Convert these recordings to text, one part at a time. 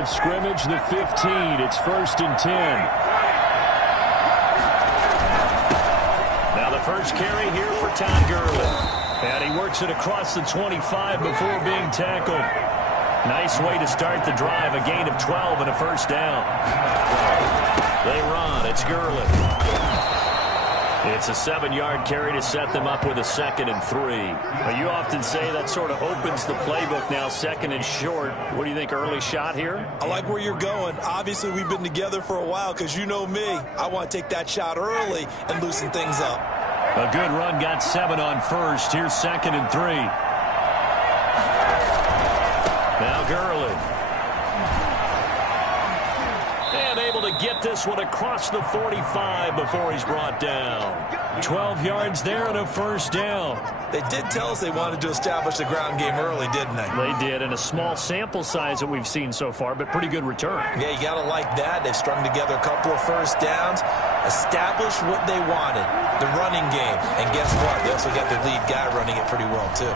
of scrimmage, the 15. It's 1st and 10. Now the first carry here for Todd Gurley. And he works it across the 25 before being tackled. Nice way to start the drive. A gain of 12 and a first down. They run. It's Gurley. It's a 7-yard carry to set them up with a 2nd and 3. But you often say that sort of opens the playbook now, 2nd and short. What do you think, early shot here? I like where you're going. Obviously, we've been together for a while because you know me. I want to take that shot early and loosen things up. A good run, got 7 on first. Here's 2nd and 3. Now Gurley. And able to get this one across the 45 before he's brought down. 12 yards there and a first down. They did tell us they wanted to establish the ground game early, didn't they? They did, and a small sample size that we've seen so far, but pretty good return. Yeah, you got to like that. They've strung together a couple of first downs, established what they wanted, the running game. And guess what? They also got their lead guy running it pretty well, too.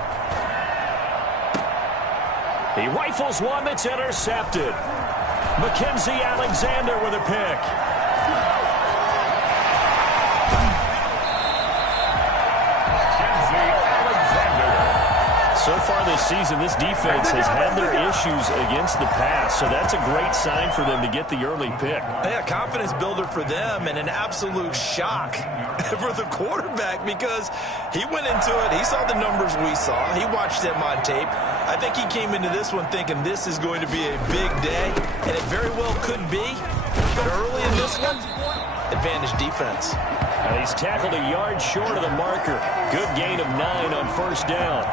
He rifles one that's intercepted. Mackenzie Alexander with a pick. So far this season, this defense has had their issues against the pass, so that's a great sign for them to get the early pick. Yeah, confidence builder for them and an absolute shock for the quarterback because he went into it. He saw the numbers we saw. He watched them on tape. I think he came into this one thinking this is going to be a big day, and it very well could be. But early in this one, advantage defense. And he's tackled a yard short of the marker. Good gain of 9 on first down.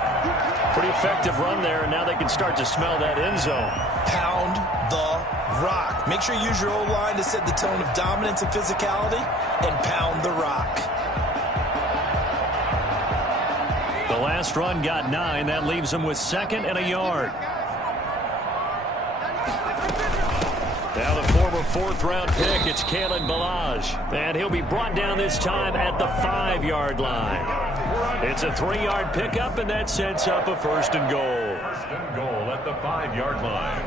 Pretty effective run there, and now they can start to smell that end zone. Pound the rock. Make sure you use your O-line to set the tone of dominance and physicality, and pound the rock. The last run got 9. That leaves them with 2nd and a yard. Now the former 4th-round pick, it's Kalen Ballage. And he'll be brought down this time at the 5-yard line. It's a 3-yard pickup, and that sets up a 1st and goal. 1st and goal at the 5-yard line.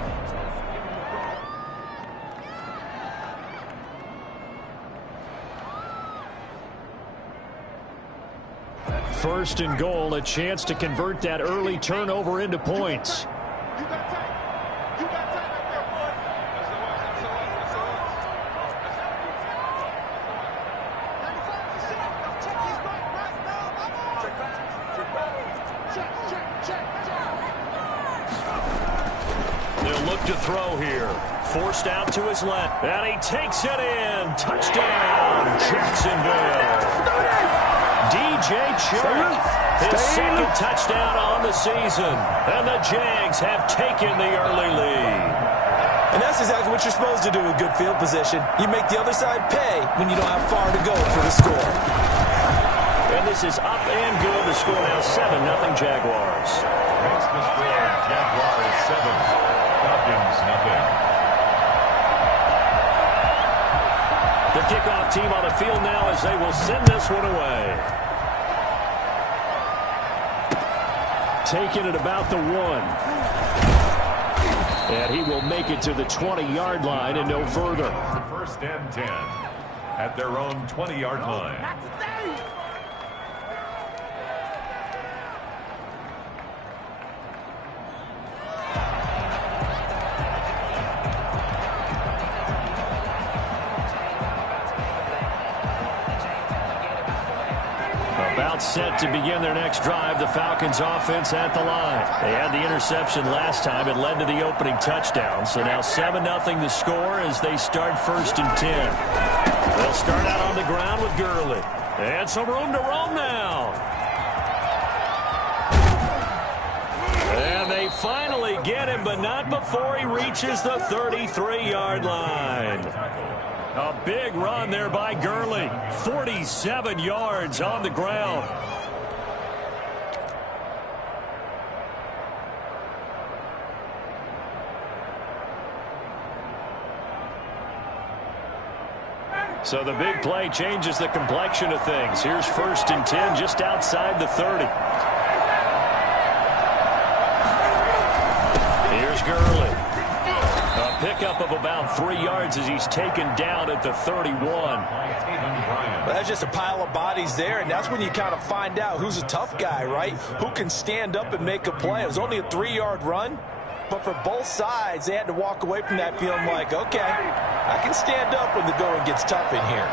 First and goal, a chance to convert that early turnover into points. They'll look to throw here. Forced out to his left, and he takes it in. Touchdown, Jacksonville. DJ Chark, his 2nd touchdown on the season. And the Jags have taken the early lead. And that's exactly what you're supposed to do with good field position. You make the other side pay when you don't have far to go for the score. And this is up and good. The score now 7-0 Jaguars. Makes the score Jaguars 7, Falcons 0. The kickoff team on the field now as they will send this one away. Taking it about the 1. And he will make it to the 20-yard line and no further. 1st and 10 at their own 20-yard line. About set to begin their next drive, the Falcons offense at the line. They had the interception last time. It led to the opening touchdown. So now 7-0 the score as they start 1st and 10. They'll start out on the ground with Gurley. And some room to roam now. And they finally get him, but not before he reaches the 33-yard line. A big run there by Gurley. 47 yards on the ground. So the big play changes the complexion of things. Here's 1st and 10 just outside the 30. Here's Gurley. A pickup of about 3 yards as he's taken down at the 31. Well, that's just a pile of bodies there, and that's when you kind of find out who's a tough guy, right? Who can stand up and make a play. It was only a 3-yard run, but for both sides, they had to walk away from that feeling like, okay, I can stand up when the going gets tough in here.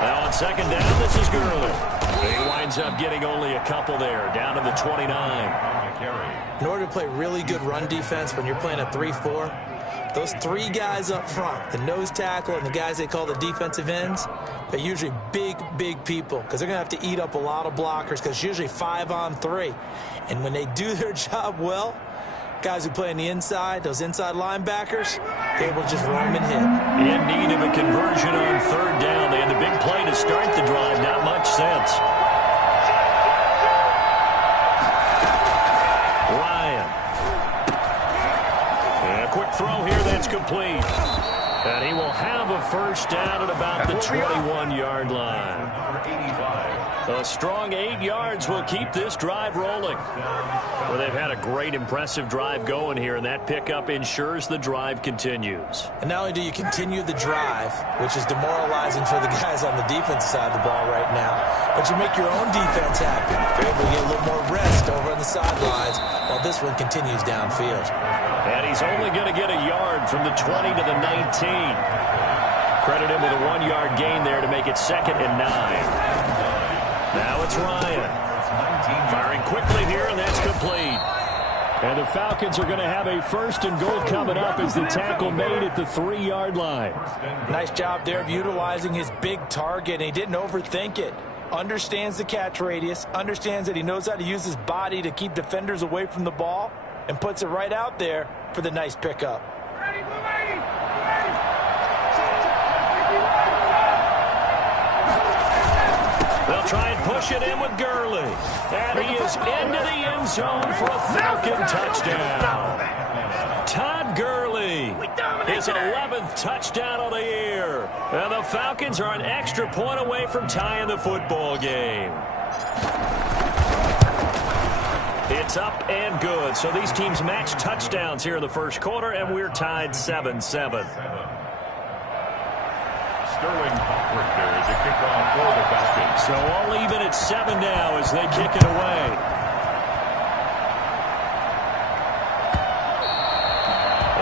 Now on second down, this is Gurley. He winds up getting only a couple there, down to the 29. In order to play really good run defense when you're playing a 3-4, those 3 guys up front, the nose tackle and the guys they call the defensive ends, they're usually big, big people because they're going to have to eat up a lot of blockers because it's usually 5-on-3. And when they do their job well, guys who play on the inside, those inside linebackers, they will just roam and hit. In need of a conversion on third down. They had the big play to start the drive. Not much sense. Ryan. And a quick throw here. That's complete. And he will have a first down at about the 21-yard line. A strong 8 yards will keep this drive rolling. Well, they've had a great, impressive drive going here, and that pickup ensures the drive continues. And not only do you continue the drive, which is demoralizing for the guys on the defensive side of the ball right now, but you make your own defense happy. You're able to get a little more rest over on the sidelines while this one continues downfield. And he's only going to get a yard from the 20 to the 19. Credit him with a 1-yard gain there to make it 2nd and 9. Now it's Ryan. Firing quickly here, and that's complete. And the Falcons are going to have a 1st and goal coming up as the tackle made at the 3-yard line. Nice job there of utilizing his big target, and he didn't overthink it. Understands the catch radius, understands that he knows how to use his body to keep defenders away from the ball, and puts it right out there for the nice pickup. They'll try and push it in with Gurley. And he is into the end zone for a Falcon touchdown. Todd Gurley, his 11th touchdown of the year. And the Falcons are an extra point away from tying the football game. It's up and good. So these teams match touchdowns here in the first quarter, and we're tied 7-7. Sterling Hofford there as a kickoff for the Falcons. So all even at 7 now as they kick it away.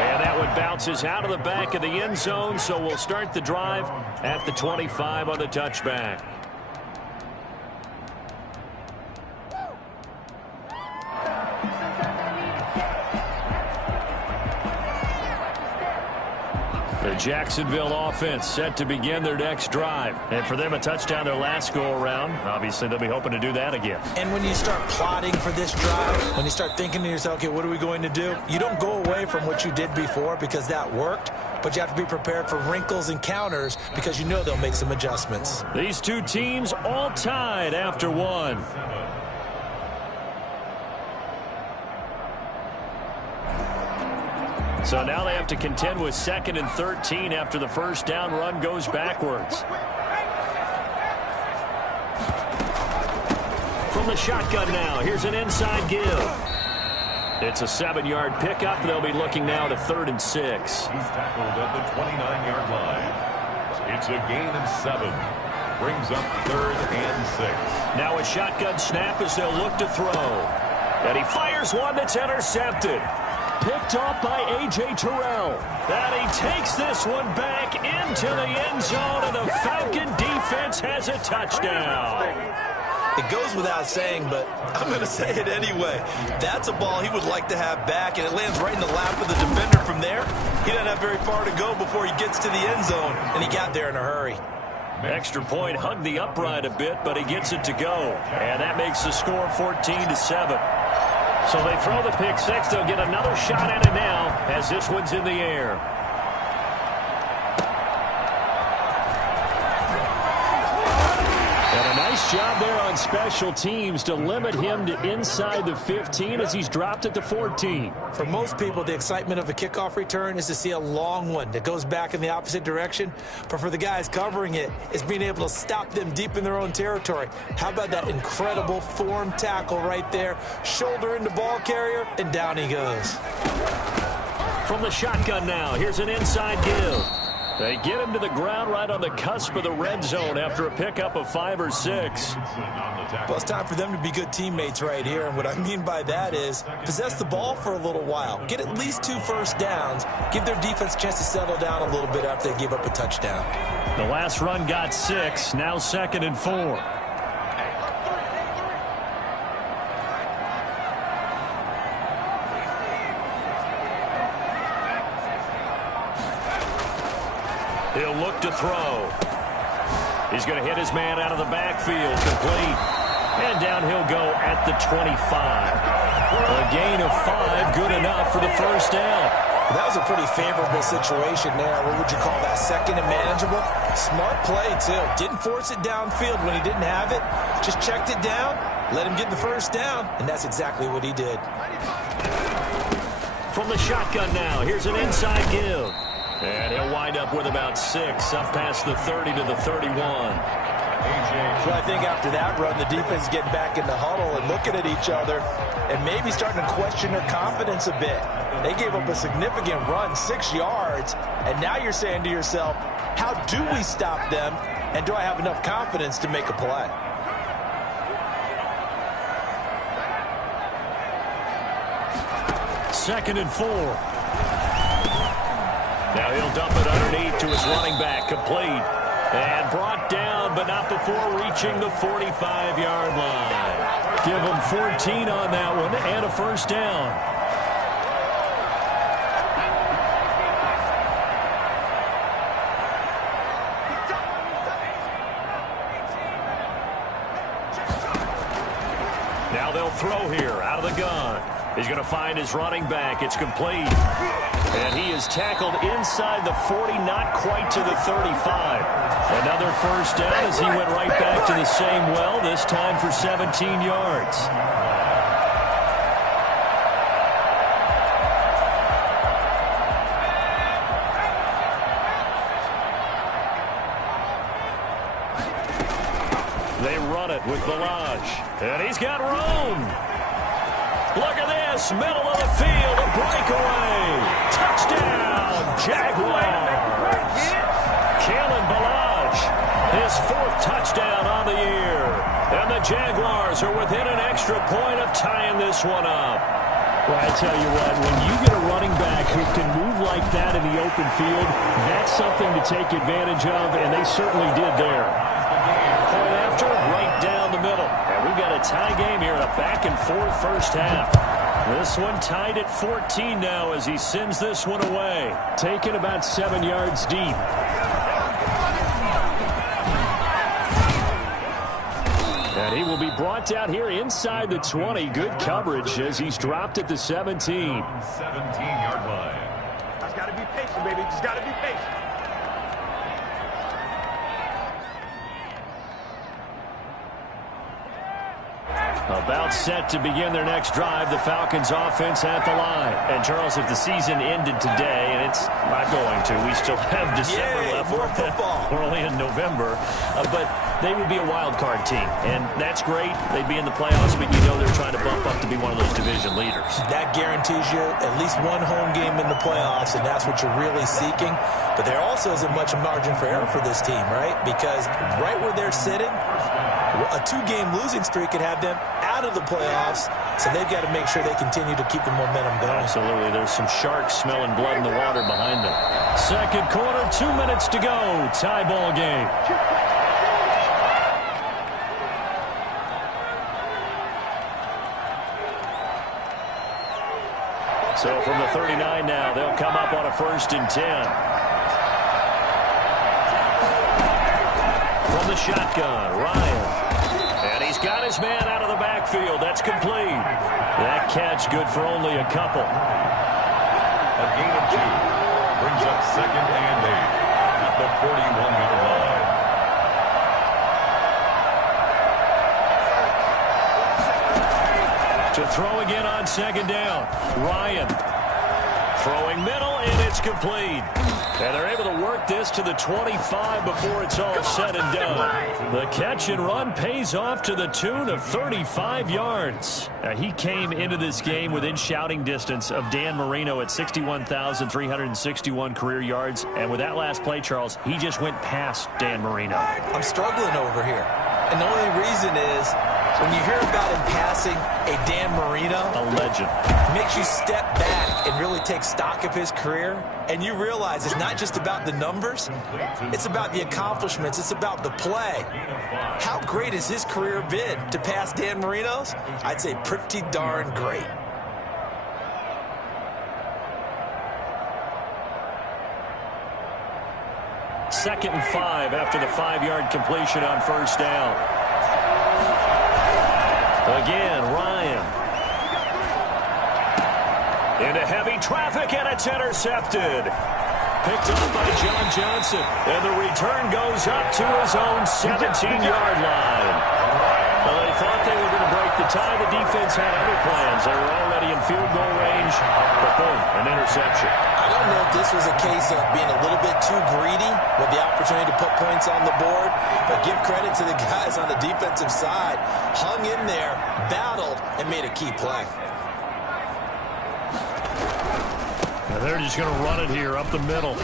And that one bounces out of the back of the end zone, so we'll start the drive at the 25 on the touchback. The Jacksonville offense set to begin their next drive. And for them, a touchdown their last go-around. Obviously, they'll be hoping to do that again. And when you start plotting for this drive, when you start thinking to yourself, okay, what are we going to do? You don't go away from what you did before because that worked, but you have to be prepared for wrinkles and counters because you know they'll make some adjustments. These two teams all tied after one. So now they have to contend with 2nd and 13 after the first down run goes backwards. From the shotgun now, here's an inside give. It's a 7-yard pickup. They'll be looking now to 3rd and 6. He's tackled at the 29-yard line. It's a gain of 7. Brings up 3rd and 6. Now a shotgun snap as they'll look to throw. And he fires one that's intercepted. Picked off by A.J. Terrell. And he takes this one back into the end zone, and the Falcon defense has a touchdown. It goes without saying, but I'm going to say it anyway. That's a ball he would like to have back, and it lands right in the lap of the defender from there. He doesn't have very far to go before he gets to the end zone, and he got there in a hurry. Extra point, hugged the upright a bit, but he gets it to go. And that makes the score 14-7. So they throw the pick six. They'll get another shot at it now as this one's in the air. And a nice Nice job there on special teams to limit him to inside the 15 as he's dropped at the 14. For most people, the excitement of a kickoff return is to see a long one that goes back in the opposite direction. But for the guys covering it, it's being able to stop them deep in their own territory. How about that incredible form tackle right there? Shoulder into ball carrier, and down he goes. From the shotgun now, here's an inside give. They get him to the ground right on the cusp of the red zone after a pickup of 5 or 6. Well, it's time for them to be good teammates right here. And what I mean by that is possess the ball for a little while. Get at least 2 first downs. Give their defense a chance to settle down a little bit after they give up a touchdown. The last run got 6. Now 2nd and 4. He'll look to throw. He's going to hit his man out of the backfield, complete. And down he'll go at the 25. A gain of 5, good enough for the first down. That was a pretty favorable situation there. What would you call that, second and manageable? Smart play, too. Didn't force it downfield when he didn't have it. Just checked it down, let him get the first down, and that's exactly what he did. From the shotgun now, here's an inside give. And he'll wind up with about 6, up past the 30 to the 31. Well, I think after that run, the defense is getting back in the huddle and looking at each other and maybe starting to question their confidence a bit. They gave up a significant run, 6 yards, and now you're saying to yourself, how do we stop them, and do I have enough confidence to make a play? Second and 4. Now he'll dump it underneath to his running back, complete. And brought down, but not before reaching the 45-yard line. Give him 14 on that one and a first down. Now they'll throw here out of the gun. He's going to find his running back. It's complete. And he is tackled inside the 40, not quite to the 35. Another first down as he went right back to the same well, this time for 17 yards. They run it with Balaj. And he's got room. Look at this, middle of the field, a breakaway. Touchdown, Jaguars. Kalen Balaj, his 4th touchdown on the year. And the Jaguars are within an extra point of tying this one up. Well, I tell you what, when you get a running back who can move like that in the open field, that's something to take advantage of, and they certainly did there. Point after, right down the middle. And we've got a tie game here in a back-and-forth first half. This one tied at 14 now as he sends this one away. Taken about 7 yards deep. And he will be brought down here inside the 20. Good coverage as he's dropped at the 17. 17-yard line. Just got to be patient, baby. Just got to be patient. About set to begin their next drive, the Falcons offense at the line. And Charles, if the season ended today, and it's not going to, we still have December left. More football. We're only in November, but they would be a wild card team, and that's great. They'd be in the playoffs, but you know they're trying to bump up to be one of those division leaders. That guarantees you at least one home game in the playoffs, and that's what you're really seeking. But there also isn't much margin for error for this team, right? Because right where they're sitting, a 2-game losing streak could have them out of the playoffs, so they've got to make sure they continue to keep the momentum going. Absolutely. There's some sharks smelling blood in the water behind them. Second quarter, 2 minutes to go. Tie ball game. So from the 39 now, they'll come up on a 1st and 10. From the shotgun, Ryan. And he's got his man out of the backfield. That's complete. That catch good for only a couple. A gain of 2 brings up 2nd and 8 at the 41-yard line. To throw again on second down. Ryan throwing middle, and it's complete. And they're able to work this to the 25 before it's all said and done. The catch and run pays off to the tune of 35 yards. Now, he came into this game within shouting distance of Dan Marino at 61,361 career yards. And with that last play, Charles, he just went past Dan Marino. I'm struggling over here. And the only reason is when you hear about him passing a Dan Marino, a legend, it makes you step back and really take stock of his career. And you realize it's not just about the numbers. It's about the accomplishments. It's about the play. How great has his career been to pass Dan Marino's? I'd say pretty darn great. Second and 5 after the 5-yard completion on first down. Again, Ryan. Into heavy traffic, and it's intercepted. Picked up by John Johnson. And the return goes up to his own 17-yard line. Well, they thought they were going to break the tie. The defense had other plans. They were already in field goal range. But boom, an interception. I don't know if this was a case of being a little bit too greedy with the opportunity to put points on the board, but give credit to the guys on the defensive side. Hung in there, battled, and made a key play. Now they're just going to run it here up the middle.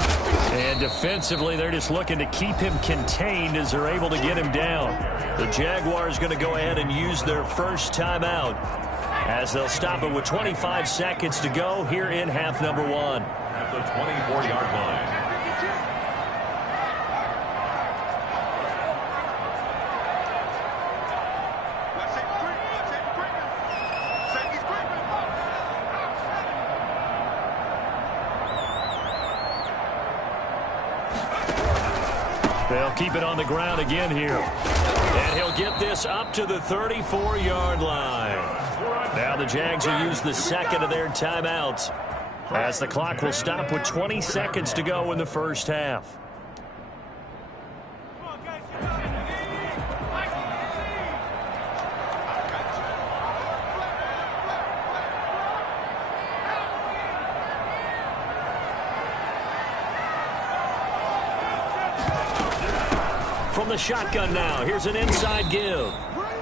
And defensively, they're just looking to keep him contained as they're able to get him down. The Jaguars going to go ahead and use their first timeout as they'll stop it with 25 seconds to go here in half number 1. At the 24-yard line. They'll keep it on the ground again here. And he'll get this up to the 34-yard line. Now the Jags will use the second of their timeouts as the clock will stop with 20 seconds to go in the first half. From the shotgun now, here's an inside give.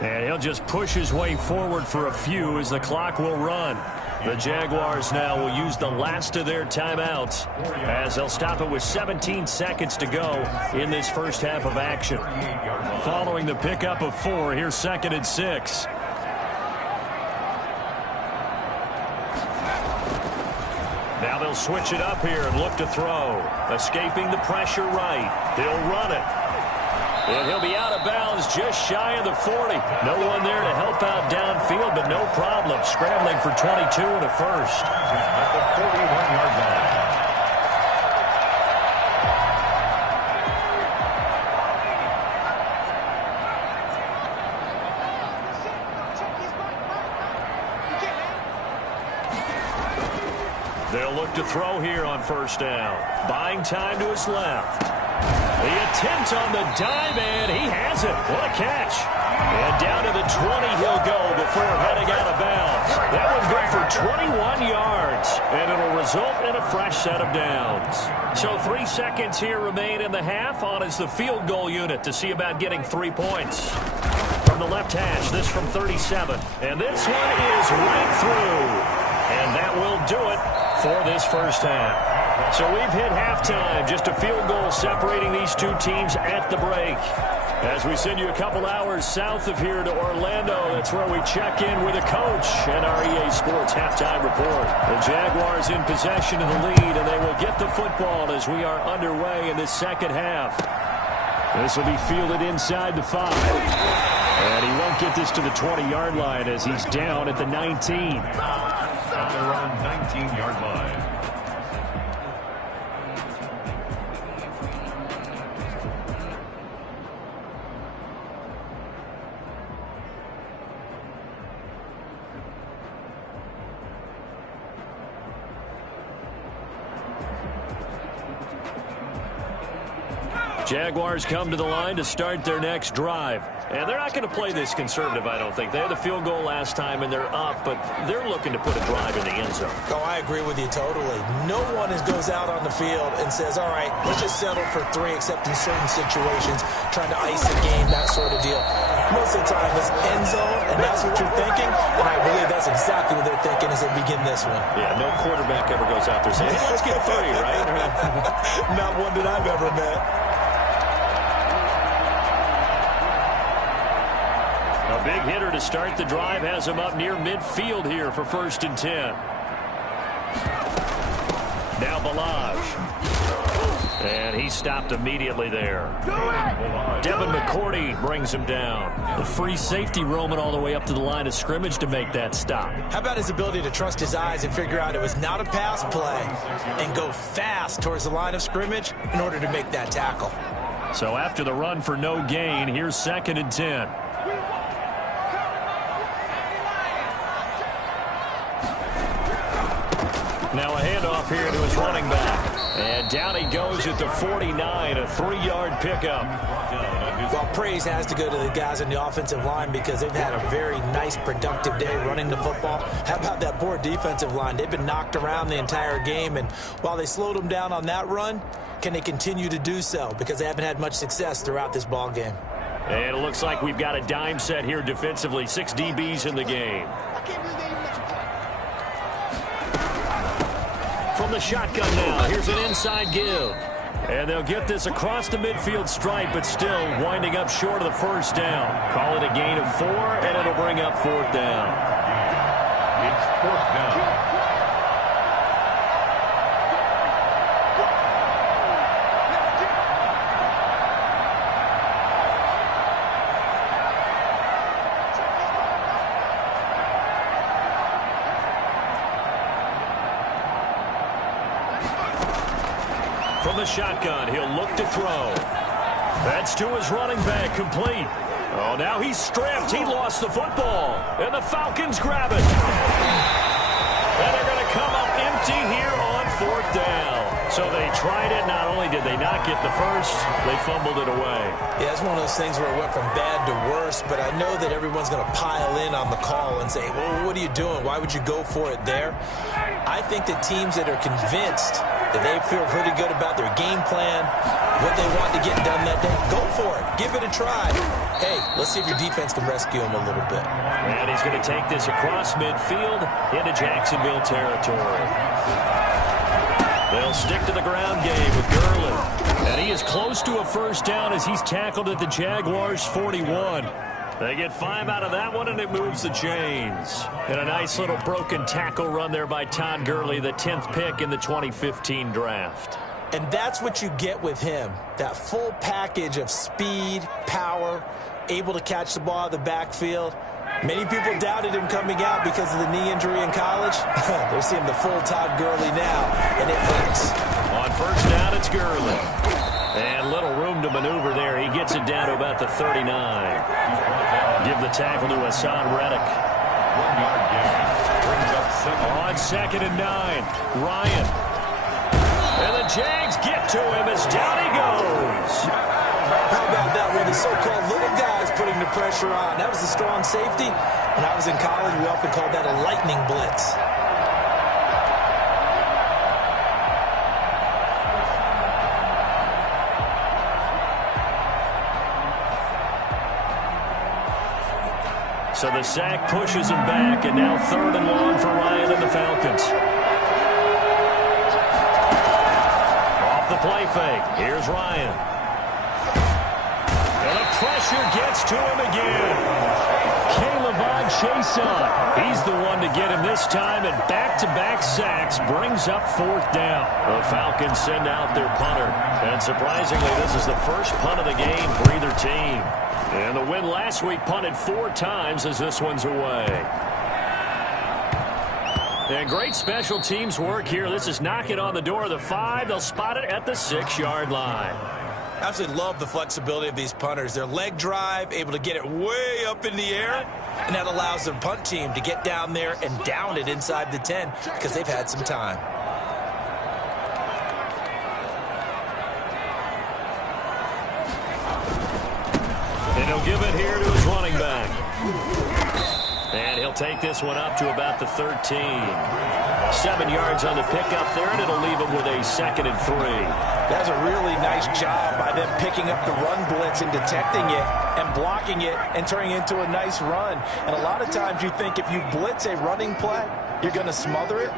And he'll just push his way forward for a few as the clock will run. The Jaguars now will use the last of their timeouts as they'll stop it with 17 seconds to go in this first half of action. Following the pickup of 4, here's second and 6. Now they'll switch it up here and look to throw. Escaping the pressure right. He'll run it. And he'll be out of bounds just shy of the 40. No one there to help out downfield, but no problem. Scrambling for 22 and a first. At the 41-yard line. They'll look to throw here on first down. Buying time to his left. The attempt on the dive, and he has it. What a catch. And down to the 20 he'll go before heading out of bounds. That one good for 21 yards, and it'll result in a fresh set of downs. So 3 seconds here remain in the half. On is the field goal unit to see about getting 3 points. From the left hash, this from 37. And this one is right through. And that will do it for this first half. So we've hit halftime, just a field goal separating these two teams at the break. As we send you a couple hours south of here to Orlando, that's where we check in with a coach and our EA Sports halftime report. The Jaguars in possession of the lead, and they will get the football as we are underway in this second half. This will be fielded inside the 5. And he won't get this to the 20-yard line as he's down at the 19. At their own 19-yard line. Jaguars come to the line to start their next drive. And they're not going to play this conservative, I don't think. They had the field goal last time, and they're up, but they're looking to put a drive in the end zone. Oh, I agree with you totally. No one goes out on the field and says, all right, let's just settle for 3, except in certain situations, trying to ice the game, that sort of deal. Most of the time, it's end zone, and that's what you're thinking, and I believe that's exactly what they're thinking as they begin this one. Yeah, no quarterback ever goes out there saying, hey, let's get 3, right? Not one that I've ever met. A big hitter to start the drive has him up near midfield here for 1st and 10. Now Balaj. And he stopped immediately there. Devin McCourty brings him down. The free safety roaming all the way up to the line of scrimmage to make that stop. How about his ability to trust his eyes and figure out it was not a pass play and go fast towards the line of scrimmage in order to make that tackle. So after the run for no gain, here's 2nd and 10. Now a handoff here to his running back. And down he goes at the 49, a 3-yard pickup. Well, praise has to go to the guys on the offensive line because they've had a very nice, productive day running the football. How about that poor defensive line? They've been knocked around the entire game, and while they slowed them down on that run, can they continue to do so? Because they haven't had much success throughout this ball game. And it looks like we've got a dime set here defensively. 6 DBs in the game. From the shotgun now, here's an inside give. And they'll get this across the midfield stripe, but still winding up short of the 1st down. Call it a gain of 4, and it'll bring up 4th down. It's 4th down. From the shotgun, he'll look to throw. That's to his running back, complete. Oh, now he's stripped. He lost the football. And the Falcons grab it. And they're going to come up empty here on 4th down. So they tried it. Not only did they not get the first, they fumbled it away. Yeah, it's one of those things where it went from bad to worse, but I know that everyone's going to pile in on the call and say, well, what are you doing? Why would you go for it there? I think that teams that are convinced that they feel pretty good about their game plan, what they want to get done that day, go for it. Give it a try. Hey, let's see if your defense can rescue them a little bit. And he's going to take this across midfield into Jacksonville territory. They'll stick to the ground game with Gurley. And he is close to a 1st down as he's tackled at the Jaguars' 41. They get 5 out of that one, and it moves the chains. And a nice little broken tackle run there by Todd Gurley, the 10th pick in the 2015 draft. And that's what you get with him, that full package of speed, power, able to catch the ball out of the backfield. Many people doubted him coming out because of the knee injury in college. They're seeing the full Todd Gurley now, and it hurts. On 1st down, it's Gurley. And little room to maneuver there. He gets it down to about the 39. Give the tackle to Hassan Reddick. 1-yard gain. Brings up 2nd. On 2nd and 9, Ryan. And the Jags get to him as down he goes. How about that? One of the so-called little guys putting the pressure on. That was a strong safety. When I was in college, we often called that a lightning blitz. So the sack pushes him back, and now 3rd and long for Ryan and the Falcons. Off the play fake. Here's Ryan. And the pressure gets to him again. K'Lavon Chaisson. He's the one to get him this time, and back-to-back sacks brings up 4th down. The Falcons send out their punter. And surprisingly, this is the first punt of the game for either team. And the win last week punted 4 times as this one's away. And great special teams work here. This is knocking on the door of the 5. They'll spot it at the 6-yard line. Absolutely love the flexibility of these punters. Their leg drive, able to get it way up in the air, and that allows the punt team to get down there and down it inside the 10 because they've had some time. And he'll give it here to And he'll take this one up to about the 13. 7 yards on the pickup there, and it'll leave him with a 2nd and 3. That's a really nice job by them picking up the run blitz and detecting it and blocking it and turning it into a nice run. And a lot of times you think if you blitz a running play, you're going to smother it.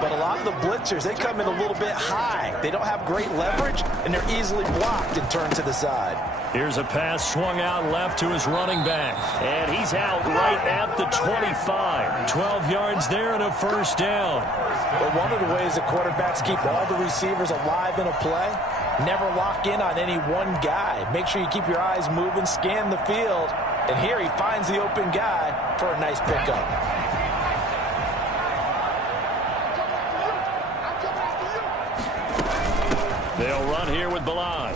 But a lot of the blitzers, they come in a little bit high. They don't have great leverage, and they're easily blocked and turned to the side. Here's a pass swung out left to his running back. And he's out right at the 25. 12 yards there and a 1st down. But one of the ways the quarterbacks keep all the receivers alive in a play, never lock in on any one guy. Make sure you keep your eyes moving, scan the field. And here he finds the open guy for a nice pickup. They'll run here with Balaj.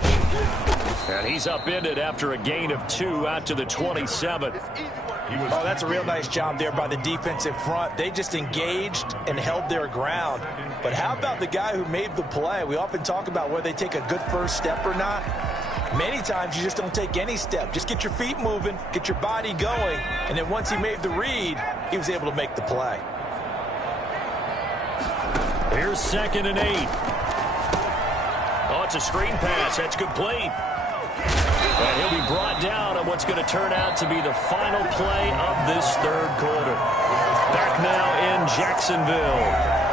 And he's upended after a gain of 2 out to the 27. Oh, that's a real nice job there by the defensive front. They just engaged and held their ground. But how about the guy who made the play? We often talk about whether they take a good first step or not. Many times you just don't take any step. Just get your feet moving, get your body going, and then once he made the read, he was able to make the play. Here's 2nd and 8. Oh, it's a screen pass. That's complete. And he'll be brought down on what's going to turn out to be the final play of this 3rd quarter. Back now in Jacksonville.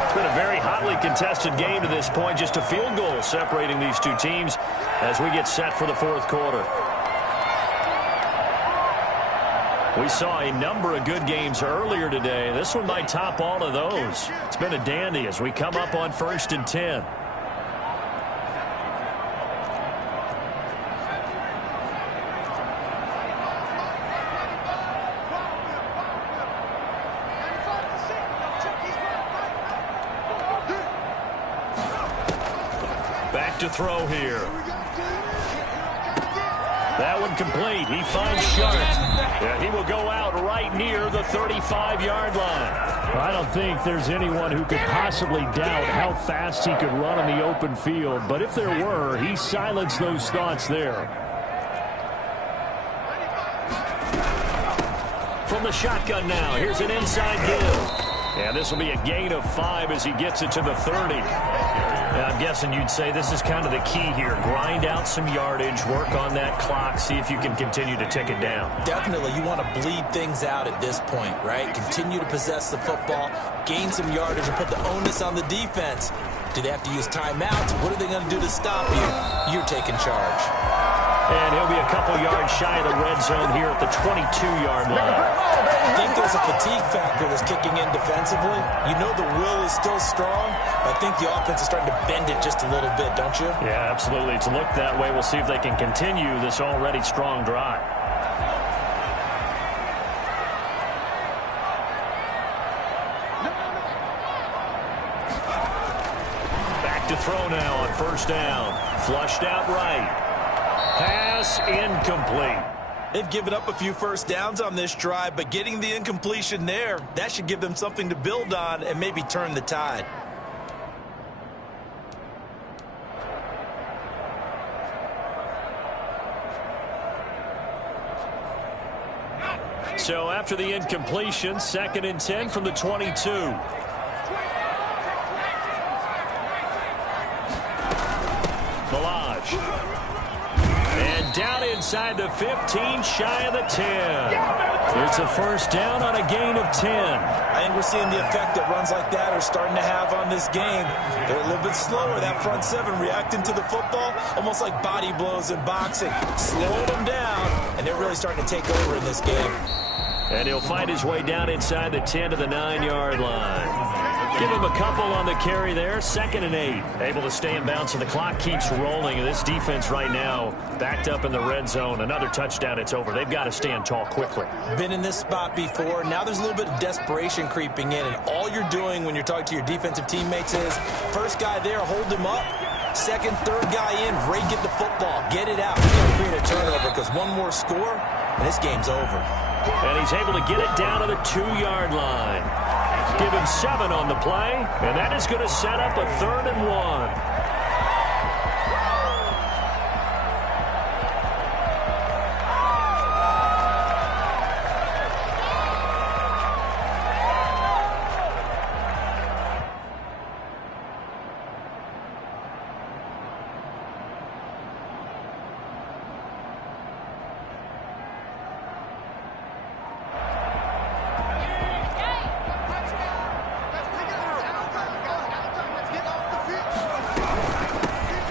It's been a very hotly contested game to this point. Just a field goal separating these two teams as we get set for the 4th quarter. We saw a number of good games earlier today. This one might top all of those. It's been a dandy as we come up on 1st and 10. Back to throw here. That one complete. He finds Sharp. Yeah, he will go out right near the 35-yard line. I don't think there's anyone who could possibly doubt how fast he could run on the open field. But if there were, he silenced those thoughts there. From the shotgun now, here's an inside give. And this will be a gain of 5 as he gets it to the 30. I'm guessing you'd say this is kind of the key here. Grind out some yardage, work on that clock, see if you can continue to tick it down. Definitely, you want to bleed things out at this point, right? Continue to possess the football, gain some yardage, and put the onus on the defense. Do they have to use timeouts? What are they going to do to stop you? You're taking charge. And he'll be a couple yards shy of the red zone here at the 22-yard line. I think there's a fatigue factor that's kicking in defensively. You know the will is still strong, but I think the offense is starting to bend it just a little bit, don't you? Yeah, absolutely. It's looked that way. We'll see if they can continue this already strong drive. Back to throw now on 1st down. Flushed out right. Pass incomplete. They've given up a few first downs on this drive, but getting the incompletion there, that should give them something to build on and maybe turn the tide. So after the incompletion, 2nd and 10 from the 22. Balaj. And down inside the 15, shy of the 10. It's a 1st down on a gain of 10. I think we're seeing the effect that runs like that are starting to have on this game. They're a little bit slower. That front 7 reacting to the football, almost like body blows in boxing. Slowing them down, and they're really starting to take over in this game. And he'll find his way down inside the 10 to the 9-yard line. Give him a couple on the carry there. 2nd and 8. Able to stay in bounds, and the clock keeps rolling. And this defense right now backed up in the red zone. Another touchdown, it's over. They've got to stand tall quickly. Been in this spot before. Now there's a little bit of desperation creeping in. And all you're doing when you're talking to your defensive teammates is, first guy there, hold him up. 2nd, 3rd guy in, Ray, get the football. Get it out. He's going to create a turnover because one more score, and this game's over. And he's able to get it down to the 2-yard line. Give him 7 on the play, and that is going to set up a 3rd and 1.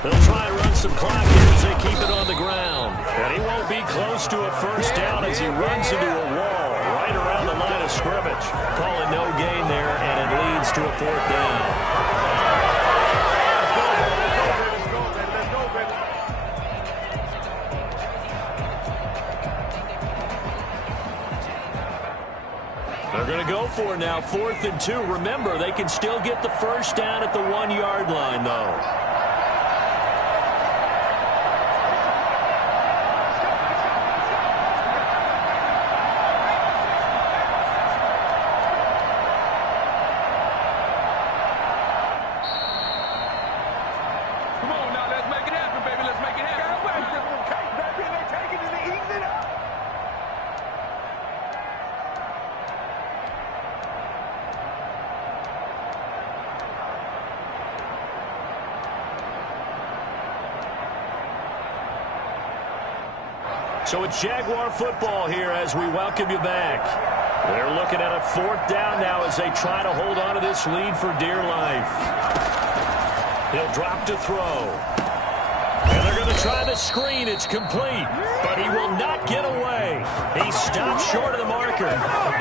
They'll try and run some clock here as they keep it on the ground. And he won't be close to a first down as he runs into a wall right around the line of scrimmage. Calling no gain there, and it leads to a fourth down. They're going to go for it now, 4th and 2. Remember, they can still get the first down at the 1-yard line, though. Come on now, let's make it happen, baby. Let's make it happen. Baby, they take it and they eat it up. So it's Jaguar football here as we welcome you back. They're looking at a 4th down now as they try to hold on to this lead for dear life. He'll drop to throw. And they're going to try the screen. It's complete. But he will not get away. He stopped short of the marker.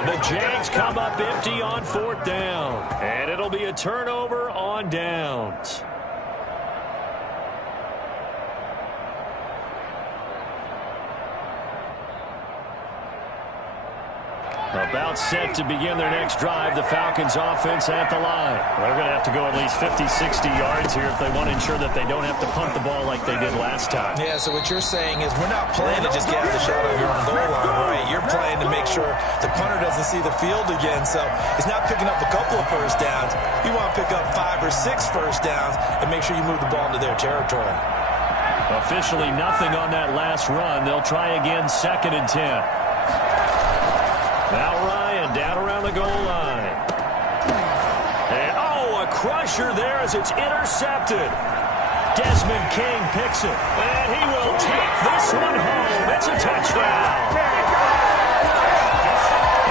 The Jags come up empty on 4th down. And it'll be a turnover on downs. About set to begin their next drive, the Falcons offense at the line. They're going to have to go at least 50, 60 yards here if they want to ensure that they don't have to punt the ball like they did last time. Yeah, so what you're saying is we're not playing to just get the shot on your own goal line, right? You're playing to make sure the punter doesn't see the field again. So he's not picking up a couple of first downs. You want to pick up 5 or 6 first downs and make sure you move the ball into their territory. Officially nothing on that last run. They'll try again, 2nd and 10. Now Ryan down around the goal line. And, a crusher there as it's intercepted. Desmond King picks it. And he will take this one home. It's a touchdown.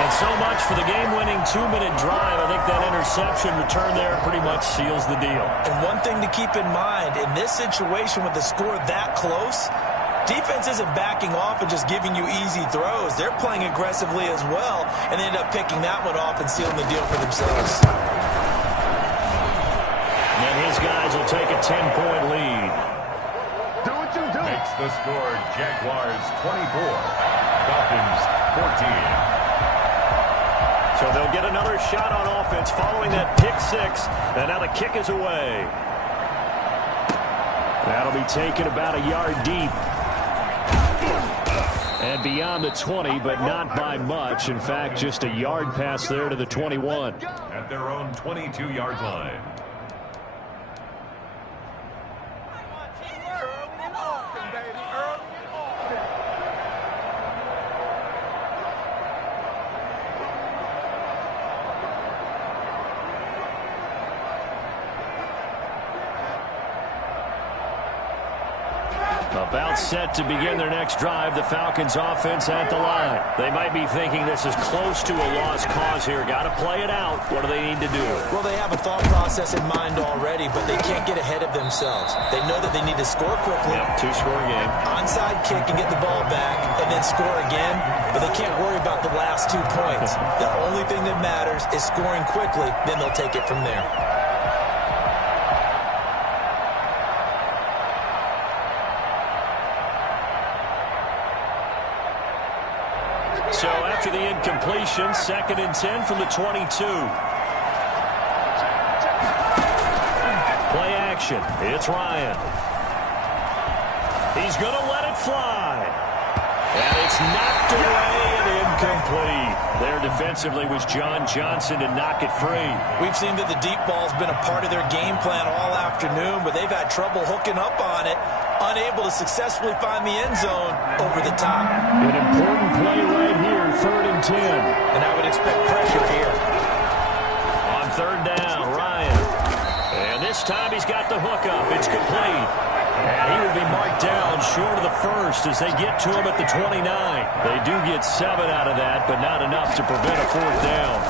And so much for the game-winning 2-minute drive. I think that interception return there pretty much seals the deal. And one thing to keep in mind, in this situation with the score that close, defense isn't backing off and just giving you easy throws. They're playing aggressively as well, and they end up picking that one off and sealing the deal for themselves. And his guys will take a 10-point lead. Do what you do. Makes the score Jaguars 24, Falcons 14. So they'll get another shot on offense following that pick 6, and now the kick is away. That'll be taken about a yard deep. And beyond the 20, but not by much. In fact, just a yard pass there to the 21. At their own 22-yard line. About set to begin their next drive, the Falcons offense at the line. They might be thinking this is close to a lost cause here. Got to play it out. What do they need to do? Well, they have a thought process in mind already, but they can't get ahead of themselves. They know that they need to score quickly. Yep, 2-score game. Onside kick and get the ball back, and then score again. But they can't worry about the last 2 points. The only thing that matters is scoring quickly. Then they'll take it from there. So after the incompletion, 2nd and 10 from the 22. Play action. It's Ryan. He's going to let it fly. And it's knocked away and incomplete. There defensively was John Johnson to knock it free. We've seen that the deep ball's been a part of their game plan all afternoon, but they've had trouble hooking up on it, unable to successfully find the end zone over the top. An important play right here, 3rd and 10. And I would expect pressure here. On 3rd down, Ryan. And this time he's got the hookup. It's complete. And he will be marked down short of the first as they get to him at the 29. They do get 7 out of that, but not enough to prevent a 4th down.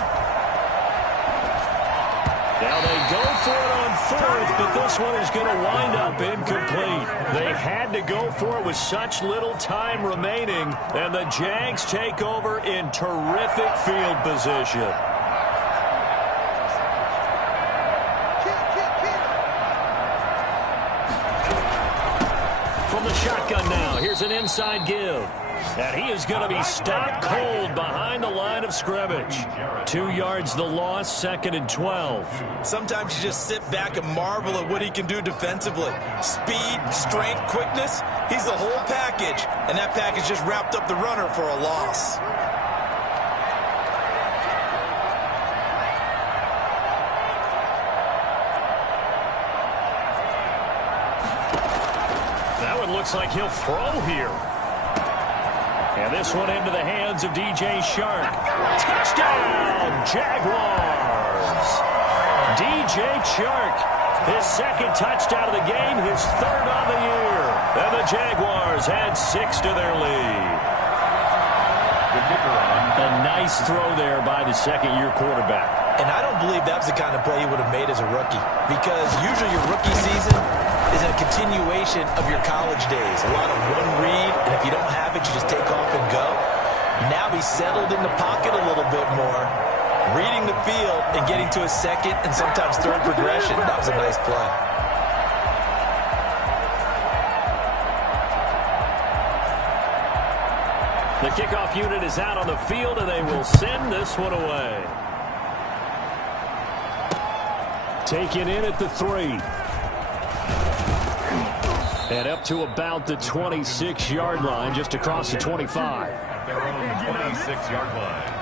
Now they go for it on fourth, but this one is going to wind up incomplete. They had to go for it with such little time remaining, and the Jags take over in terrific field position. From the shotgun now, here's an inside give. And he is going to be stopped cold behind the line of scrimmage. 2 yards the loss, 2nd and 12. Sometimes you just sit back and marvel at what he can do defensively. Speed, strength, quickness, he's the whole package. And that package just wrapped up the runner for a loss. That one looks like he'll throw here. And this one into the hands of DJ Shark. Touchdown, Jaguars! DJ Shark, his 2nd touchdown of the game, his 3rd on the year. And the Jaguars add 6 to their lead. A nice throw there by the 2nd-year quarterback. And I don't believe that was the kind of play he would have made as a rookie. Because usually your rookie season is a continuation of your college days. A lot of one read, and if you don't have it, you just take off and go. Now he's settled in the pocket a little bit more, reading the field and getting to his 2nd and sometimes 3rd progression. That was a nice play. The kickoff unit is out on the field, and they will send this one away. Taken in at the 3. And up to about the 26-yard line, just across the 25. At their own 26-yard line.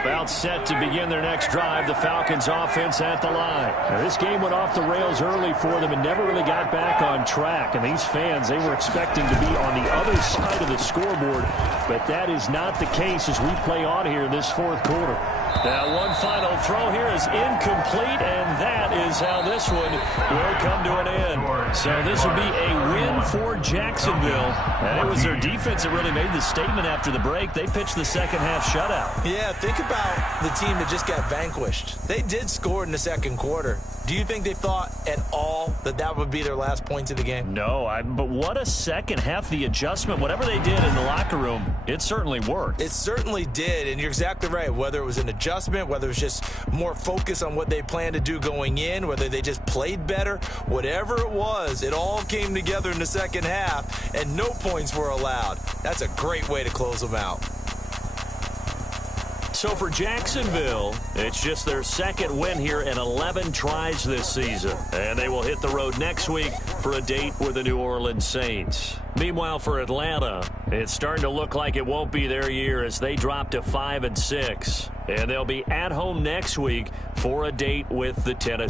About set to begin their next drive, the Falcons offense at the line. Now, this game went off the rails early for them and never really got back on track. And these fans, they were expecting to be on the other side of the scoreboard, but that is not the case as we play on here in this 4th quarter. Now, one final throw here is incomplete, and that is how this one will come to an end. So this will be a win for Jacksonville. And it was their defense that really made the statement after the break. They pitched the 2nd half shutout. Yeah, think about the team that just got vanquished. They did score in the 2nd quarter. Do you think they thought at all that that would be their last points of the game? No, but what a 2nd half. The adjustment, whatever they did in the locker room, it certainly worked. It certainly did, and you're exactly right. Whether it was an adjustment, whether it was just more focus on what they planned to do going in, whether they just played better, whatever it was, it all came together in the 2nd half, and no points were allowed. That's a great way to close them out. So for Jacksonville, it's just their 2nd win here in 11 tries this season. And they will hit the road next week for a date with the New Orleans Saints. Meanwhile, for Atlanta, it's starting to look like it won't be their year as they drop to 5-6. And they'll be at home next week for a date with the Tennessee